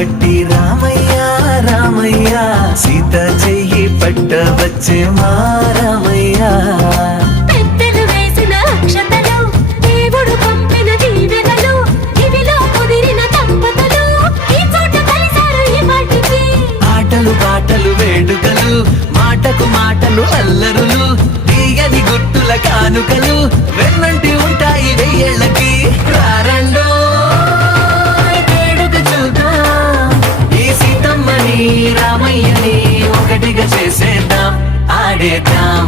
పట్టి రామయ్య రామయ్య సీత చెయ్యి పట్ట వచ్చే మా రామయ్య పెద్దలు వేసిన అక్షతలు దేవుడు పంపిన దీవెనలు ఇవిలో కుదిరిన దంపతులు ఈ చోట కలిసారు ఈ పాటికి ఆటలు పాటలు వేడుకలు మాటకు మాటలు అల్లరులు తీయని గుర్తుల కానుకలు వెన్నంటి ఉంటాయి వెయ్యేళ్ళకి రారండో వేడుక చూద్దాం ఈ సీతమ్మని రామయ్యని ఒకటిగా చేసేద్దాం ఆడేద్దాం